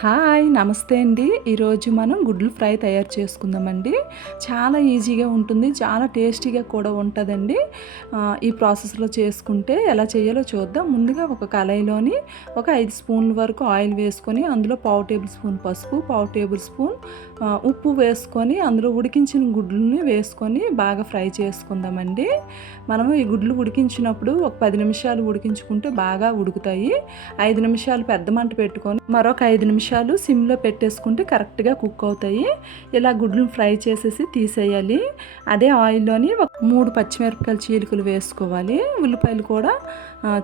Hi నమస్తే అండి. ఈరోజు మనం గుడ్లు ఫ్రై తయారు చేసుకుందామండి. చాలా ఈజీగా ఉంటుంది, చాలా టేస్టీగా కూడా ఉంటుందండి. ఈ ప్రాసెస్లో చేసుకుంటే ఎలా చేయాలో చూద్దాం. ముందుగా ఒక కళాయిలోని ఒక 5 స్పూన్ల వరకు ఆయిల్ వేసుకొని అందులో పావు టేబుల్ స్పూన్ పసుపు, పావు టేబుల్ స్పూన్ ఉప్పు వేసుకొని అందులో ఉడికించిన గుడ్లని వేసుకొని బాగా ఫ్రై చేసుకుందామండి. మనము ఈ గుడ్లు ఉడికించినప్పుడు ఒక 10 నిమిషాలు ఉడికించుకుంటే బాగా ఉడుకుతాయి. 5 నిమిషాలు పెద్ద మంట పెట్టుకొని మరొక 5 నిమిషాలు సిమ్లో పెట్టేసుకుంటే కరెక్ట్గా కుక్ అవుతాయి. ఇలా గుడ్లను ఫ్రై చేసేసి తీసేయాలి. అదే ఆయిల్లోని ఒక 3 పచ్చిమిరపకాయల చీలికలు వేసుకోవాలి. ఉల్లిపాయలు కూడా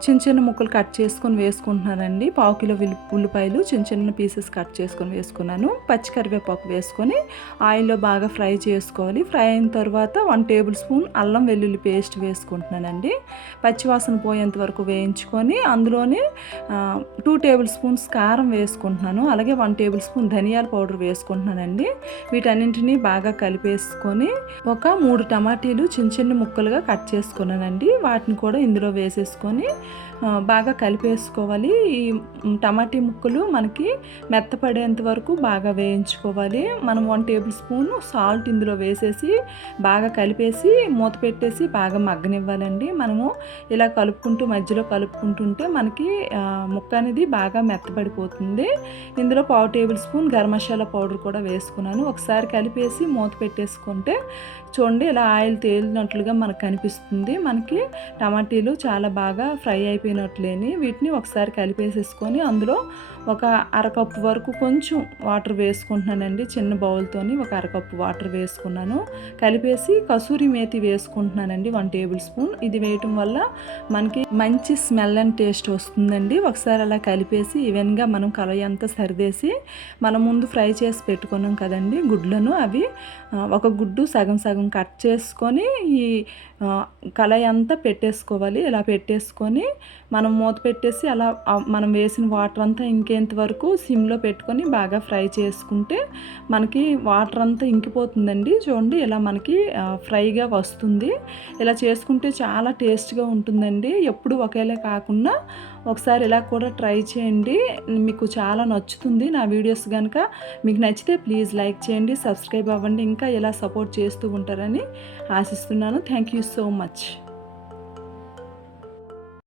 చిన్న చిన్న ముక్కలు కట్ చేసుకొని వేసుకుంటున్నానండి. పావు కిలో ఉల్లిపాయలు చిన్న చిన్న పీసెస్ కట్ చేసుకొని వేసుకున్నాను. పచ్చి కరివేపాకు వేసుకొని ఆయిల్లో బాగా ఫ్రై చేసుకోవాలి. ఫ్రై అయిన తర్వాత 1 టేబుల్ స్పూన్ అల్లం వెల్లుల్లి పేస్ట్ వేసుకుంటున్నానండి. పచ్చివాసన పోయేంత వరకు వేయించుకొని అందులోనే 2 టేబుల్ స్పూన్స్ కారం వేసుకుంటున్నాను. అలాగే 1 టేబుల్ స్పూన్ ధనియాల పౌడర్ వేసుకుంటున్నానండి. వీటన్నింటినీ బాగా కలిపేసుకొని ఒక 3 టమాటీలు చిన్న చిన్న ముక్కలుగా కట్ చేసుకున్నానండి. వాటిని కూడా ఇందులో వేసేసుకొని బాగా కలిపేసుకోవాలి. ఈ టమాటీ ముక్కలు మనకి మెత్తపడేంత వరకు బాగా వేయించుకోవాలి. మనం 1 టేబుల్ స్పూన్ సాల్ట్ ఇందులో వేసేసి బాగా కలిపేసి మూత పెట్టేసి బాగా మగ్గనివ్వాలండి. మనము ఇలా కలుపుకుంటూ మధ్యలో కలుపుకుంటుంటే మనకి ముక్క అనేది బాగా మెత్తబడిపోతుంది. ఇందులో పావు table spoon garam masala powder కూడా వేసుకున్నాను. ఒకసారి కలిపేసి మూత పెట్టేసుకుంటే చూడండి ఇలా ఆయిల్ తేలినట్లుగా మనకు కనిపిస్తుంది. మనకి టమాటీలు చాలా బాగా ఫ్రై అయిపోయినట్లేని వీటిని ఒకసారి కలిపేసేసుకొని అందులో ఒక అరకప్పు వరకు కొంచెం వాటర్ వేసుకుంటున్నానండి. చిన్న బౌల్తోని ఒక అరకప్పు వాటర్ వేసుకున్నాను. కలిపేసి కసూరి మేతి వేసుకుంటున్నానండి 1 టేబుల్ స్పూన్. ఇది వేయటం వల్ల మనకి మంచి స్మెల్ అండ్ టేస్ట్ వస్తుందండి. ఒకసారి అలా కలిపేసి ఈవెన్గా మనం కలయి అంతా సరిదేసి మనం ముందు ఫ్రై చేసి పెట్టుకున్నాం కదండి గుడ్లను, అవి ఒక గుడ్డు సగం సగం కట్ చేసుకొని ఈ కళాయి అంతా పెట్టేసుకోవాలి. ఇలా పెట్టేసుకొని మనం మూత పెట్టేసి అలా మనం వేసిన వాటర్ అంతా ఇంకేంత వరకు సిమ్లో పెట్టుకొని బాగా ఫ్రై చేసుకుంటే మనకి వాటర్ అంతా ఇంకిపోతుందండి. చూడండి ఇలా మనకి ఫ్రైగా వస్తుంది. ఇలా చేసుకుంటే చాలా టేస్ట్గా ఉంటుందండి. ఎప్పుడు ఒకేలా కాకుండా ఒకసారి ఇలా కూడా ట్రై చేయండి. మీకు చాలా నచ్చుతుంది. నా వీడియోస్ కనుక మీకు నచ్చితే ప్లీజ్ లైక్ చేయండి, సబ్స్క్రైబ్ అవ్వండి. ఇంకా ఇలా సపోర్ట్ చేస్తూ ఉంటారని ఆశిస్తున్నాను. Thank you so much.